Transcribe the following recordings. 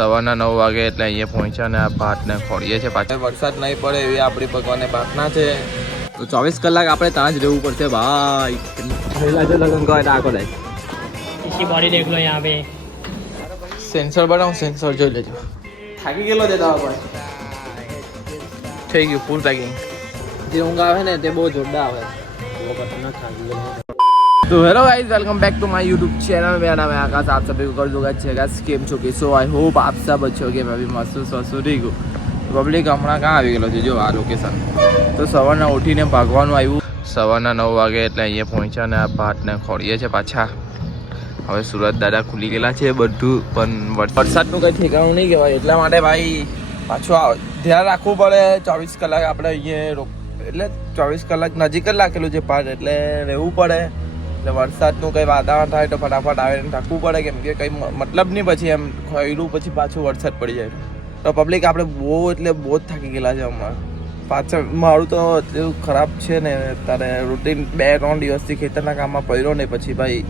સવારના 9 વાગે એટલે અહીંયા પહોંચ્યા અને આ ભાતને ખોડીએ છીએ પાછા. વરસાદ નહીં પડે એવી આપણી ભગવાનને પ્રાર્થના છે. તો 24 કલાક આપણે ત્યાં જ રહેવું પડશે ભાઈ. પહેલા જો લગન કહે આખો દે इसकी बॉडी देख लो यहाँ पे. સેન્સર બનાવો, સેન્સર જોઈ લેજો. થાકી ગયેલો છે તારો ભાઈ. થઈ ગયું ફૂલ પેકિંગ. જે ઊંઘ આવે ને તે બહુ જોરદાર આવે. तो hello guys, welcome back to my YouTube channel. मेरा नाम है आकाश. आप सभी को कर दूंगा गाइस केम છો કે સો आई होप आप सब अच्छे होगे. मैं भी मस्त છું ठीक हूँ. પબ્લિક હમણાં ક્યાં આવી ગયેલો છે જો આ લોકેશન. તો સવારના ઉઠીને ભાગવાનું આવ્યું. સવારના 9 વાગે એટલે અહીંયા પહોંચ્યા અને આ ભાતને ખોડીએ છીએ પાછા. હવે સુરત દાદા ખુલી ગયેલા છે બધું, પણ વરસાદનું કંઈ ઠેકાણું નહીં કહેવાય. એટલા માટે ભાઈ પાછું ધ્યાન રાખવું પડે. 24 કલાક આપણે અહીંયા એટલે 24 કલાક નજીક જ રાખેલું છે પાર્ટ, એટલે રહેવું પડે. એટલે વરસાદનું કંઈ વાતાવરણ થાય તો ફટાફટ આવે ને રાખવું પડે, કેમ કે કંઈ મતલબ નહીં પછી એમ ખોયલું પછી પાછું વરસાદ પડી જાય તો પબ્લિક આપણે બહુ એટલે બહુ જ થાકી ગયેલા છે હમણાં. પાછળ મારું તો એવું ખરાબ છે ને, તારે રૂટીન 2-3 દિવસથી ખેતરના કામમાં પડ્યો ને પછી ભાઈ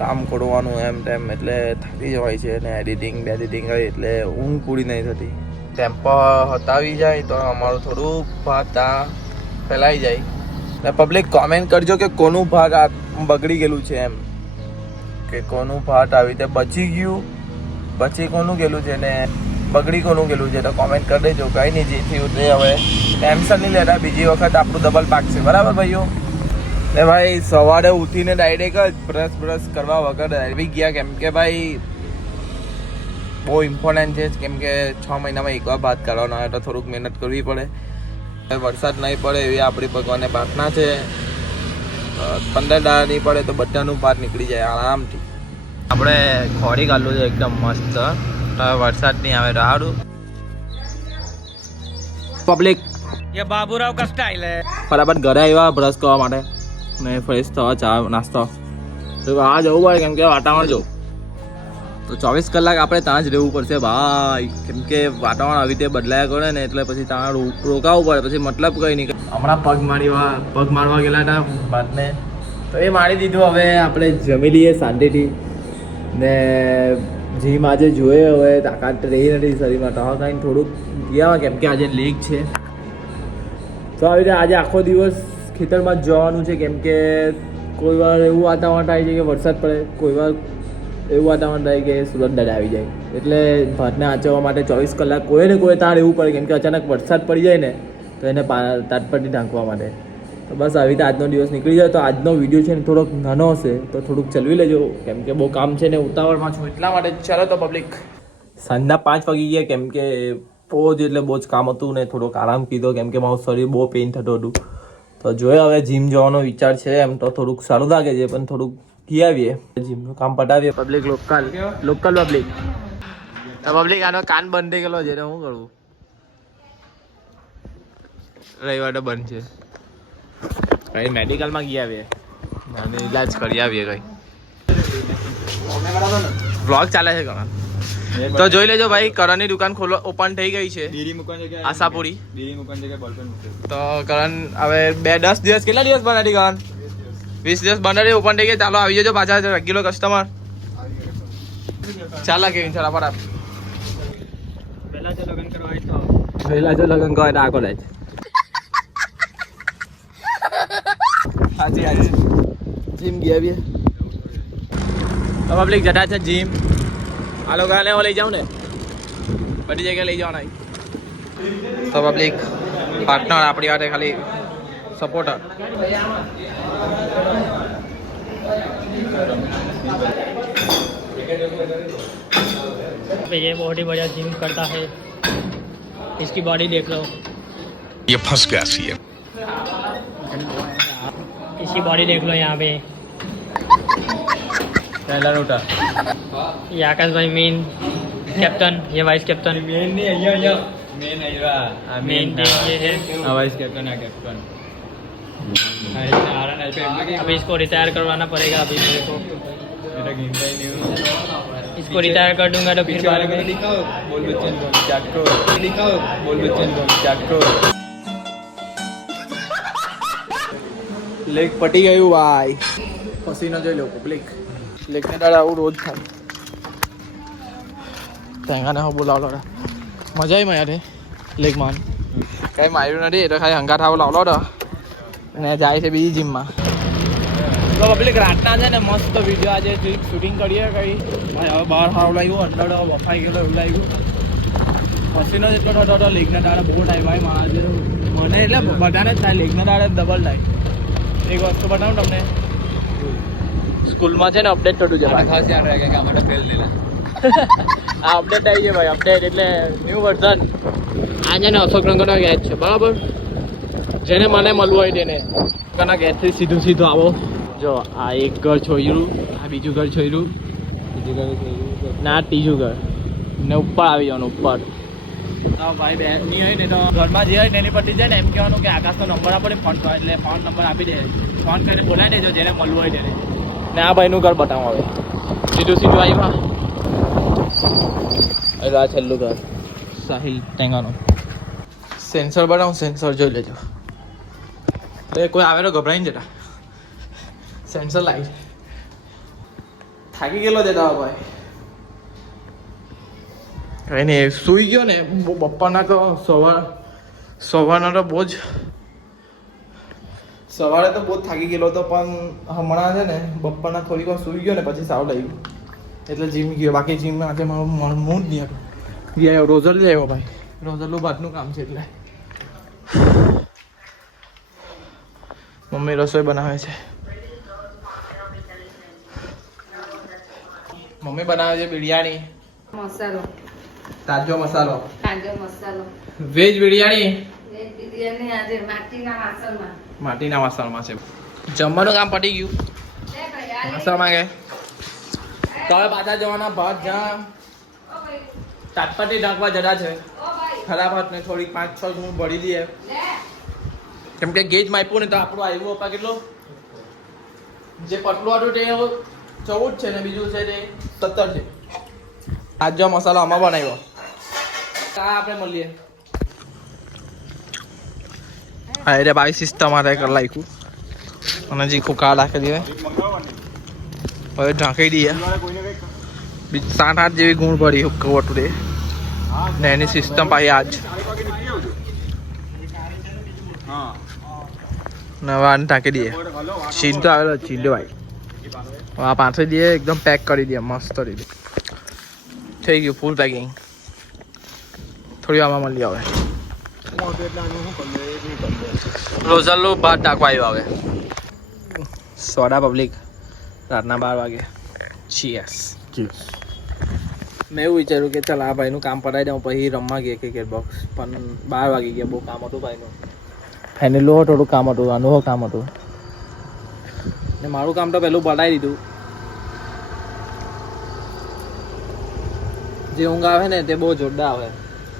કામ કરવાનું એમ તેમ એટલે થાકી જવાય છે. ને એડિટિંગ હોય એટલે ઊંઘ પૂરી નહીં થતી. ટેમ્પો હટાવી જાય તો અમારું થોડું ભાત ફેલાઈ જાય. ને પબ્લિક કોમેન્ટ કરજો કે કોનું ભાત બગડી ગયેલું છે, એમ કે કોનું ભાત આવી રીતે બચી ગયું, બચી કોનું ગયેલું છે ને બગડી કોનું ગયેલું છે તો કોમેન્ટ કરી દેજો. કંઈ નહીં, જે થયું તે હવે ટેન્શન નહીં લેતા, બીજી વખત આપણું ડબલ પાકશે. બરાબર ભાઈઓ? ને ભાઈ સવારે ઉઠીને ડાયરેક્ટ જ બ્રશ કરવા વગર આવી ગયા, કેમ કે ભાઈ બહુ ઇમ્પોર્ટન્ટ છે. કેમ કે 6 મહિનામાં એકવાર ભાત કાઢવાનો આવે તો થોડુંક મહેનત કરવી પડે. વરસાદ નહીં પડે એવી આપણી ભગવાનને પ્રાર્થના છે. 15 દાડા નહીં પડે તો બધાનું ભાત નીકળી જાય આરામથી. આપણે ખોડી કાઢલું છે એકદમ મસ્ત. વરસાદ નહીં આવે તો સારું. પબ્લિક ये बाबूराव का स्टाइल है. ફટાફટ ઘરે આવ્યા બ્રશ કરવા માટે ને ફ્રેશ થવા, ચા નાસ્તો. તો આ જવું પડે કેમ કે વાતાવરણ જો તો 24 કલાક આપણે ત્યાં જ રહેવું પડશે ભાઈ, કેમ કે વાતાવરણ આવી રીતે બદલાયા કરે ને એટલે પછી ત્યાં રોકાવું પડે. પછી મતલબ કંઈ નહીં. હમણાં પગ મારવા ગયેલા હતા ભાતને તો એ મારી દીધું. હવે આપણે જમી લઈએ શાંતિથી. ને જીમ આજે જોઈએ, હવે તાકાત રહી નથી શરીરમાં તો કાંઈ થોડુંક ગયા, કેમ કે આજે લીક છે. તો આવી રીતે આજે આખો દિવસ ખેતરમાં જ જવાનું છે, કેમ કે કોઈ વાર એવું વાતાવરણ થાય છે કે વરસાદ પડે, કોઈ વાર એવું વાતાવરણ થાય કે સુરત દાડા આવી જાય. એટલે ભાતને આંચવવા માટે 24 કલાક કોઈ ને કોઈ તાર રહેવું પડે, કેમ કે અચાનક વરસાદ પડી જાય ને તો એને તાટપટ્ટી ઢાંકવા માટે. તો બસ આવી રીતે આજનો દિવસ નીકળી જાય. તો આજનો વિડીયો છે ને થોડોક નાનો હશે તો થોડુંક ચલવી લેજો, કેમ કે બહુ કામ છે ને ઉતાવળમાં છું એટલા માટે. ચાલો તો પબ્લિક, સાંજના 5 વાગી ગયા, કેમ કે બહુ જ એટલે બહુ જ કામ હતું ને થોડોક આરામ કીધો, કેમ કે મારું શરીર બહુ પેઇન થતું હતું. તો જોઈએ હવે જીમ જવાનો વિચાર છે. એમ તો થોડુંક સારું લાગે છે પણ થોડુંક ઘી આવીએ, જીમનું કામ પટાવીએ. પબ્લિક લોકલ પબ્લિક આનો કાન બંધ થઈ ગયેલો છે ને શું કરવું? રવિવાર તો બંધ છે. કઈ મેડિકલમાં ગયા આવીએ અને ઇલાજ કરી આવીએ. કઈ વ્લોગ ચાલે છે ઘણા તો જોઈ લેજો ભાઈ. કરણની દુકાન ઓપન થઈ ગઈ છે આશાપુરી. તો કરણ હવે 10 દિવસ કેટલા દિવસ બંધ હતી? કરણ 20 દિવસ બંધ હતી, ઓપન થઈ ગઈ. ચાલો આવી જજો પાછા રેગ્યુલર કસ્ટમર. ચાલો કેવી ચાલો ફટાફટ. પહેલા જો લગન કરવા આખો દે હાજી જીમ ગયા બી તો પબ્લિક જતા છે જીમ. આ લોકોને લઈ જાઉં ને બધી જગ્યાએ લઈ જવાના. તો પબ્લિક પાર્ટનર આપણી માટે ખાલી સપોર્ટર. ये बहुत ही बढ़िया जिम करता है. इसकी बॉडी देख लो. ये फंस गया सी है. इसकी बॉडी देख लो यहाँ पे. पहला नोटा ये आकाश भाई मेन कैप्टन, ये वाइस कैप्टन. मेन नहीं मेन है मेन ये है. वाइस कैप्टन है कैप्टन. अभी इसको रिटायर करवाना पड़ेगा. अभी मेरे को इसको रिटायर कर दूंगा तो फिर बाद में दिखाओ बोल बच्चन को चाट को दिखाओ बोल बच्चन को चाट को. લેગ પટી ગયું ભાઈ. પસીનો જોઈ લો પબ્લિક. લેગને દાડા આવું રોજ થાય. ટેંગાને હું બોલાવલો મજા આવી યાર લેગમાં કંઈ માર્યું નથી એ તો ખાલી હંગાત આવો લાવલો હતો અને જાય છે બીજી જીમમાં તો પબ્લિક રાતના છે ને મસ્ત વિડીયો આજે શૂટિંગ કરીએ કઈ હવે બહાર સારું લાગ્યું અંદર વફાઈ ગયેલો એવું લાગ્યું પસીનો જેટલો થતો હતો લેગના દાડે બહુ ટાઈમ ભાઈ મારા મને એટલે બધાને જ થાય લેગના દાડે ડબલ થાય એક વસ્તુ બતાવું તમને સ્કૂલમાં છે ને અપડેટ થતું છે ખાસ યાદ રાખે કે આમાં ફેલ થયેલા આ અપડેટ આવી છે ભાઈ અપડેટ એટલે ન્યૂ વર્ઝન આ છે ને અશોકનગરનો ગેટ છે બરાબર જેને મને મળવું હોય તેને કના ગેટથી સીધું સીધું આવો જો આ એક ઘર છોડ્યું આ બીજું ઘર છોડ્યું ના ત્રીજું ઘર ને ઉપર આવી જવાનું ઉપર ભાઈ બેન નહીં હોય ને તો ઘરમાં જે હોય ને એની પરથી જાય ને એમ કહેવાનું કે આકાશનો નંબર આપો ને ફોન કરો એટલે ફોન નંબર આપી દે ફોન કરીને બોલાવી દેજો જેને મળવું હોય તેને ને આ ભાઈનું ઘર બતાવો હવે સીધું સીધું આવ્યા એટલે આ છેલ્લું ઘર સાહિલ ટેંગાનું સેન્સર બનાવું સેન્સર જોઈ લેજો એ કોઈ આવે તો ગભરાઈ ને જતા સેન્સર લાઈટ થાકી ગયેલો જતા ભાઈ કઈ નહીં સુઈ ગયો ને બપ્પાના તો સવારના તો બહુ જ સવારે તો બહુ જ થાકી ગયેલો હતો પણ હમણાં છે ને બપ્પાના થોડીક વાર સુઈ ગયો ને પછી સાવ લાગ્યું એટલે જીમ ગયો બાકી જીમમાં આજે મારું મૂડ નહીં હતું ગયા રોઝર લઈ આવ્યો ભાઈ રોઝરનું ભાતનું કામ છે એટલે મમ્મી રસોઈ બનાવે છે મમ્મી બનાવે છે બિરયાની મસાલો તાજો મસાલો તાજો મસાલો વેજ બિરયાની વેજ બિરયાની આજે માટીના વાસણમાં છે જમવાનું કામ પતી ગયું લે ભાઈ આ વાસણ માંગે તો હવે પાછા જવાના ભાત જ્યાં ચાટપટી ઢાંકવા જતા છે ઓ ભાઈ ખરાબ હાથ ને થોડી 5-6 ગુણ ભરી દઈએ લે કેમ કે ગેજ માપ્યું ને તો આપણું આવ્યું આપા કેટલો જે પતલું હતું તે 14 છે ને બીજું છે તે 17 છે આજ જો મસાલો આમાં બનાવ્યો આ આપણે મળીએ હા એટલે બાવી સિસ્ટમ મારે કરી નાખ્યું અને જે કુકા રાખી દઈએ હવે ઢાંકી દઈએ 7-8 જેવી ગુણ ભરી કવટું રે ને એની સિસ્ટમ પાછી આજ ને હવે આને ઢાંકી દઈએ ચીન તો આવેલો ચીંડો ભાઈ આ પાથરી દઈએ એકદમ પેક કરી દઈએ મસ્ત રીતે થઈ ગયું ફૂલ પેકિંગ થોડી આમાં મળી આવે રોઝલનું ભાત નાખવા આવ્યો હવે સોડા પબ્લિક રાતના 12 વાગે ચીયર્સ મેં એવું વિચાર્યું કે ચાલ આ ભાઈનું કામ પતાવી દઉં પછી રમવા ગયા ક્રિકેટ બોક્સ પણ 12 વાગી ગયા બહુ કામ હતું ભાઈનું ફેનિલું થોડું કામ હતું આનું કામ હતું ને મારું કામ તો પહેલું પતાવી દીધું જે ઊંઘ આવે ને તે બહુ જોરદાર આવે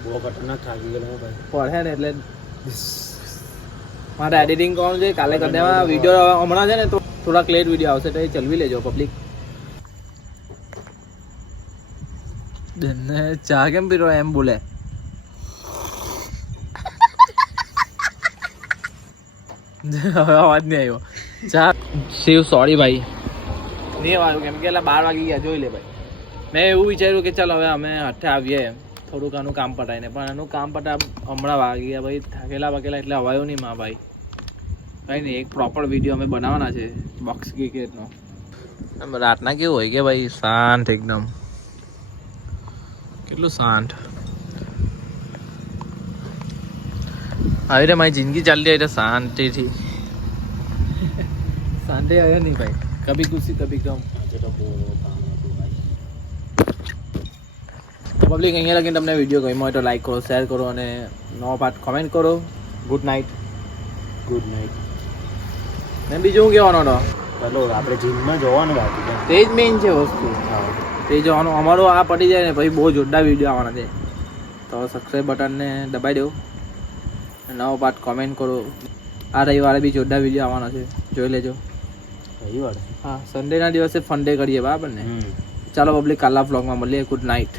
બહુ ખતરનાક થાકી ગયેલો ભાઈ પડે ને એટલે મારે એડિટિંગ કરવાનું છે કાલે કરી દેવા વિડીયો હમણાં છે ને તો થોડાક લેટ વિડીયો આવશે તો એ ચલવી લેજો પબ્લિક ચા કેમ પીરો એમ બોલે અવાજ નહીં આવ્યો ચા શિવ સોરી ભાઈ નહીં આવ્યું કેમ કે 12 વાગી ગયા જોઈ લે ભાઈ મેં એવું વિચાર્યું કે ચાલ હવે અમે હાથે આવીએ થોડુંક આનું કામ પટાઈને પણ એનું કામ પટા હમણાં વાગી ગયા ભાઈ થાકેલા એટલે હવાયો નહીં માં ભાઈ કંઈ નહીં એક પ્રોપર વિડીયો અમે બનાવવાના છે બોક્સ ક્રિકેટનો રાતના કેવું હોય કે ભાઈ શાંત એકદમ કેટલું શાંત આવી રીતે મારી જિંદગી ચાલતી હોય તો શાંતિથી શાંતિ આવ્યો નહીં ભાઈ કભી ખુશી કભી ગમ પબ્લિક અહીંયા લગીને તમને વિડીયો ગમ્યો હોય તો લાઈક કરો શેર કરો અને નવો પાર્ટ કમેન્ટ કરો ગુડ નાઇટ ને બીજું હું કહેવાનો હતો ચાલો આપણે જીમમાં જવાનું બાકી છે તે જ મેઇન છે વસ્તુ તે જવાનું અમારું આ પટી જાય ને પછી બહુ જોરદાર વિડીયો આવવાના છે તો સબસ્ક્રાઈબ બટનને દબાઈ દો નવો પાર્ટ કમેન્ટ કરો આ રવિવારે બી જોરદાર વિડીયો આવવાનો છે જોઈ લેજો રવિવારે હા સન્ડેના દિવસે ફન ડે કરીએ બરાબર ને ચાલો પબ્લિક કાલના વ્લોગમાં મળીએ ગુડ નાઇટ